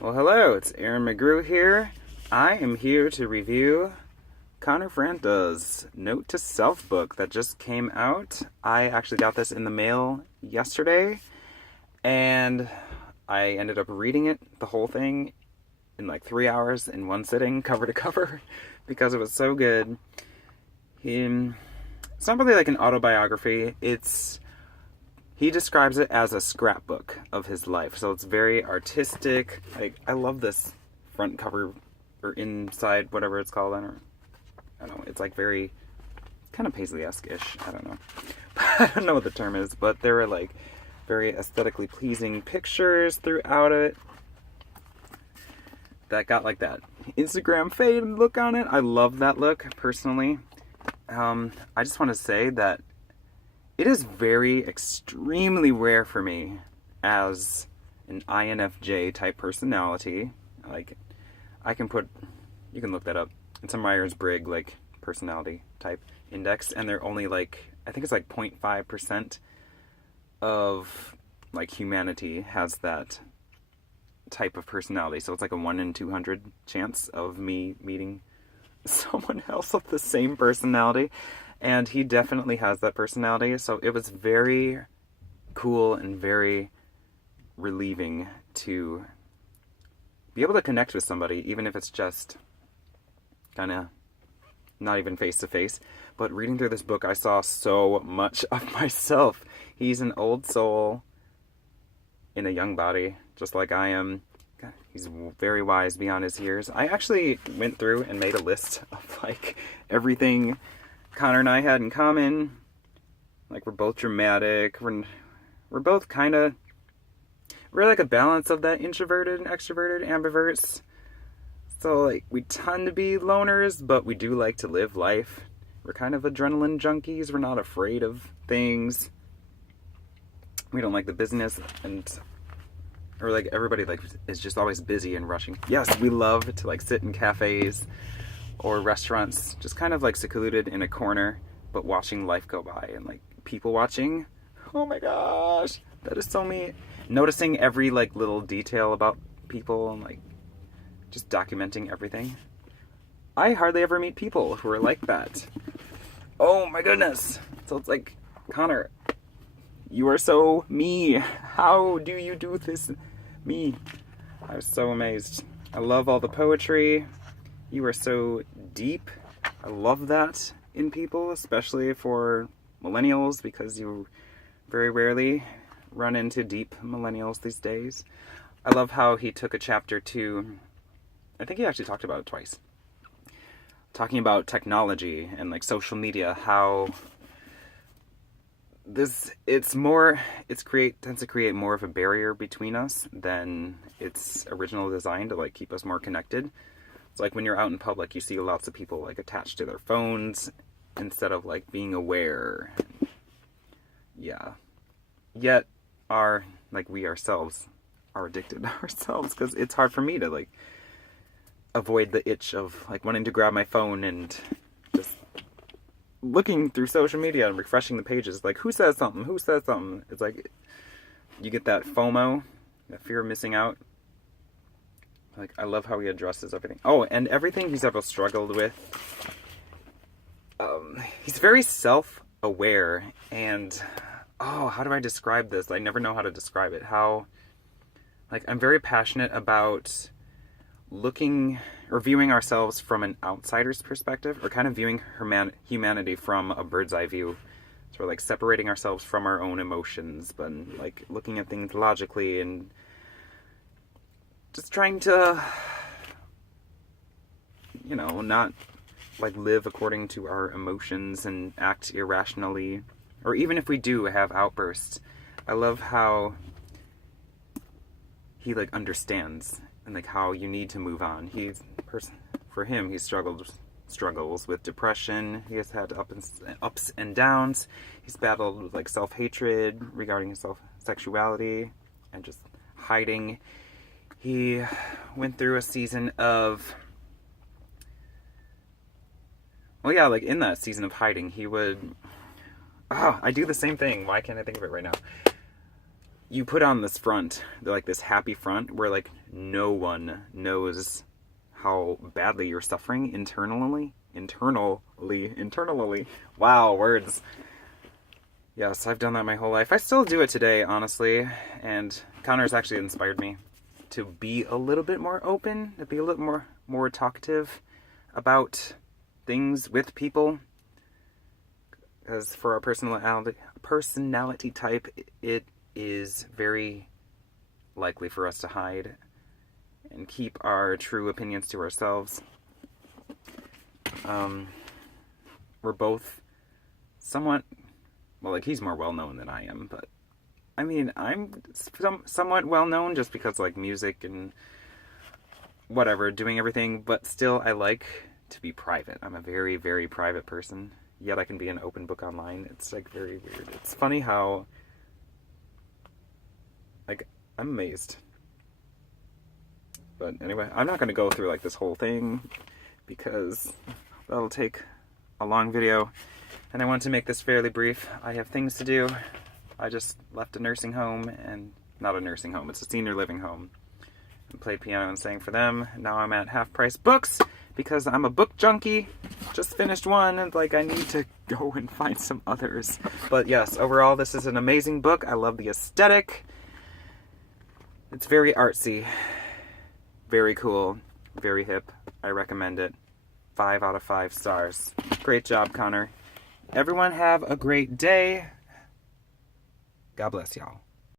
Well, hello, it's Aaron McGrew here. I am here to review Connor Franta's Note to Self book that just came out. I actually got this in the mail yesterday, and I ended up reading it, the whole thing, in like 3 hours in one sitting, cover to cover, because it was so good. It's not really like an autobiography. He describes it as a scrapbook of his life, so it's very artistic. I love this front cover, or inside, whatever it's called. I don't know. It's like very kind of Paisley-esque-ish. I don't know. I don't know what the term is, but there are like very aesthetically pleasing pictures throughout it that got like that Instagram fade look on it. I love that look personally. I just want to say that it is very extremely rare for me as an INFJ type personality. Like, you can look that up. It's a Myers-Briggs like personality type index, and they're only like, I think it's like 0.5% of like humanity has that type of personality. So it's like a 1 in 200 chance of me meeting someone else with the same personality. And he definitely has that personality. So it was very cool and very relieving to be able to connect with somebody, even if it's just kind of not even face to face. But reading through this book, I saw so much of myself. He's an old soul in a young body, just like I am. He's very wise beyond his years. I actually went through and made a list of like everything Connor and I had in common. Like, we're both dramatic. We're both kind of, we're like a balance of that introverted and extroverted ambiverts. So like, we tend to be loners, but we do like to live life. We're kind of adrenaline junkies. We're not afraid of things. We don't like the business, or like everybody like is just always busy and rushing. Yes, we love to like sit in cafes or restaurants, just kind of like secluded in a corner, but watching life go by and like people watching. Oh my gosh, that is so me. Noticing every like little detail about people and like just documenting everything. I hardly ever meet people who are like that. Oh my goodness. So it's like, Connor, you are so me. How do you do this, me? I was so amazed. I love all the poetry. You are so deep. I love that in people, especially for millennials, because you very rarely run into deep millennials these days. I love how he took a chapter to, I think he actually talked about it twice, talking about technology and like social media, how tends to create more of a barrier between us than its original design to like keep us more connected. It's like when you're out in public, you see lots of people like attached to their phones instead of like being aware. Yeah. Yet we ourselves are addicted to ourselves, because it's hard for me to like avoid the itch of like wanting to grab my phone and just looking through social media and refreshing the pages. Like, who says something? It's like you get that FOMO, that fear of missing out. Like, I love how he addresses everything. Oh, and everything he's ever struggled with. He's very self-aware, and how do I describe this? I never know how to describe it. I'm very passionate about looking or viewing ourselves from an outsider's perspective, or kind of viewing humanity from a bird's eye view. So we're like separating ourselves from our own emotions, but like looking at things logically and just trying to, not like live according to our emotions and act irrationally, or even if we do have outbursts. I love how he like understands and like how you need to move on. For him, he struggles with depression. He has had ups and downs. He's battled with like self-hatred regarding his sexuality and just hiding. He went through a season of, like in that season of hiding, he would, I do the same thing. Why can't I think of it right now? you put on this front, like this happy front, where like no one knows how badly you're suffering internally. Wow, words. Yes, I've done that my whole life. I still do it today, honestly. And Connor's actually inspired me to be a little bit more open, to be a little more talkative about things with people. Because for our personality type, it is very likely for us to hide and keep our true opinions to ourselves. We're both somewhat, well, like, he's more well-known than I am, but I mean, I'm somewhat well-known just because, like, music and whatever, doing everything, but still I like to be private. I'm a very, very private person, yet I can be an open book online. It's, like, very weird. It's funny how, like, I'm amazed. But anyway, I'm not going to go through, like, this whole thing because that'll take a long video, and I want to make this fairly brief. I have things to do. I just left a nursing home, and not a nursing home, it's a senior living home. I played piano and sang for them. Now I'm at Half Price Books because I'm a book junkie. Just finished one, and like I need to go and find some others. But yes, overall this is an amazing book. I love the aesthetic. It's very artsy, very cool, very hip. I recommend it. 5 out of 5 stars. Great job, Connor. Everyone have a great day. God bless y'all.